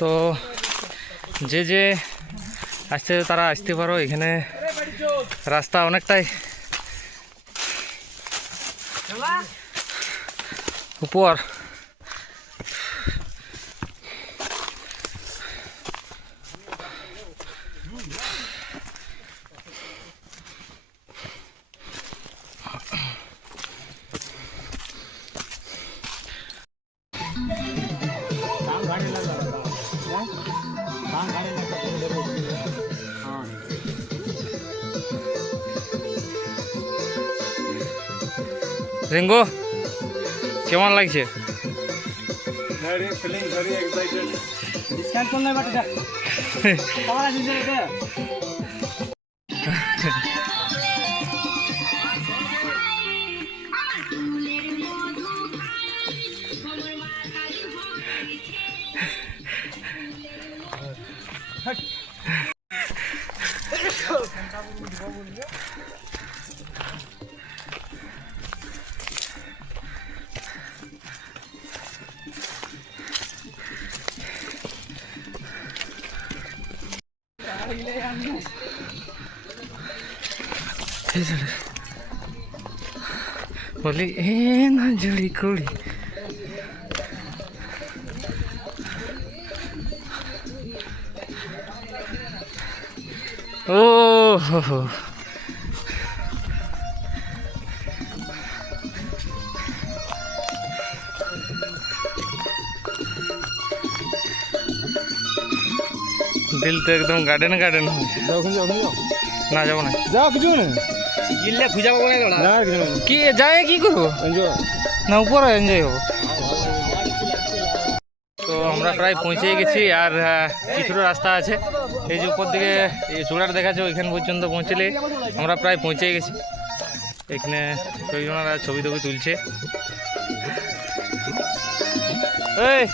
তো যে যে আসতে তারা আসতে পারো, এখানে রাস্তা অনেকটাই উপর। রিঙ্গু কেমন লাগছে? বলি এ না জলি কুড়ি ও হো। দিল তো একদম গার্ডেন গার্ডেন। না যাবো না, যাও কিছু না গিললে খুঁজা পাবো না কি যায় কি করবো না উপরে এনজয় হবো। তো আমরা প্রায় পৌঁছে গেছি, আর কিছুটা রাস্তা আছে। এই যে উপর দিকে এই চূড়াটা দেখাচ্ছে, ওইখান পর্যন্ত পৌঁছলে আমরা প্রায় পৌঁছে গেছি। এখানে কয়েকজনেরা ছবি টবি তুলছে। এই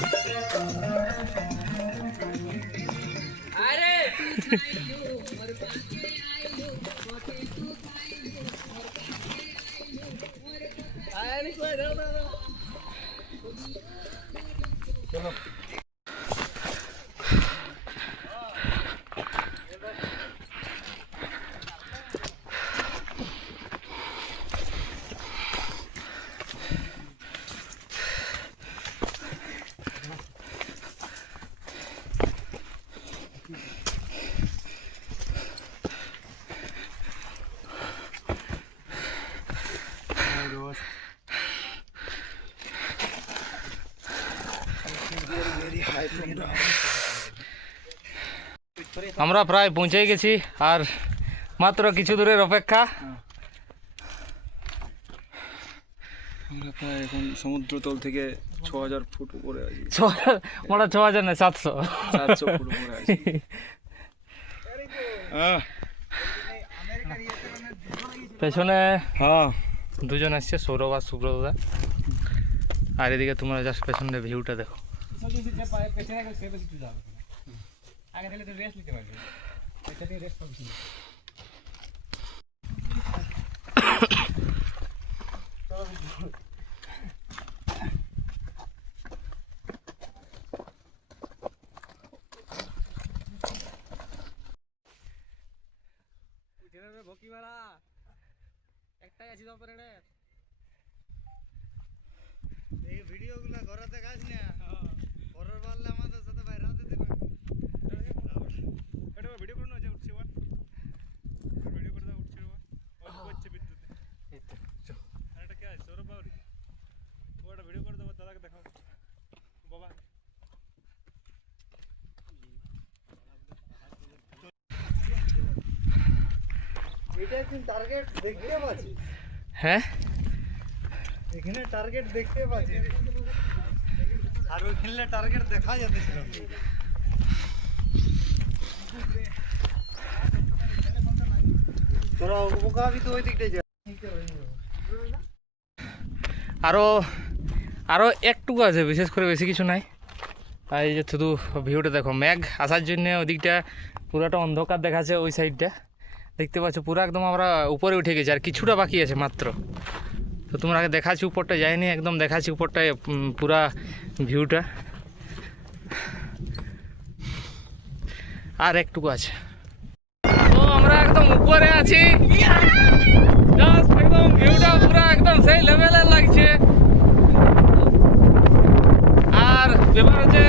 আমরা প্রায় পৌঁছে গেছি, আর মাত্র কিছু দূরের অপেক্ষা। আমরা প্রায় এখন সমুদ্রতল থেকে 6000 ফুট উপরে আছি। মোটা 6000 না 700 ফুট উপরে আছি। পেছনে হ্যাঁ দুজন আসছে, সৌরভ আর সুব্রতদা। আর এদিকে তোমরা জাস্ট পেছনের ভিউটা দেখো। একটাই আছি তো পরে এই ভিডিওগুলো ঘরে দেখাস না, পরের বারলে আমাদের সাথে বাইরে দিতে পারবে। এটা ভিডিও করুন যে উঠছে ওর ভিডিও করে দাও, উঠছে ওর হচ্ছে বিদ্যুৎ। এটা কি আছে সৌরভ বাউরি? ওটা ভিডিও করে দাও, দাদাকে দেখাও বাবা। এটা একদিন টার্গেট দেখতে পাচ্ছি। হ্যাঁ এখানে টার্গেট দেখতে পাচ্ছি, আর ওইখানে টার্গেট দেখা যাচ্ছে। তোরা উপকাবি তো ওই দিকটাই যা। আরও আরও একটুকু আছে, বিশেষ করে বেশি কিছু নাই। আর এই যে শুধু ভিউটা দেখো, মেঘ আসার জন্য ওদিকটা পুরাটা অন্ধকার দেখাচ্ছে। ওই সাইডটা দেখতে পাচ্ছ পুরো একদম আমরা উপরে উঠে গেছি, আর কিছুটা বাকি আছে মাত্র। তো তোমরা আগে দেখাচ্ছি, উপরটা যায়নি, একদম দেখাচ্ছি উপরটায় পুরা ভিউটা। আর একটুকু আছে। তো আমরা একদম উপরে আছি, জাস্ট একদম ভিউটা পুরো একদম সেই লেভেলের লাগছে। আর ব্যাপার হচ্ছে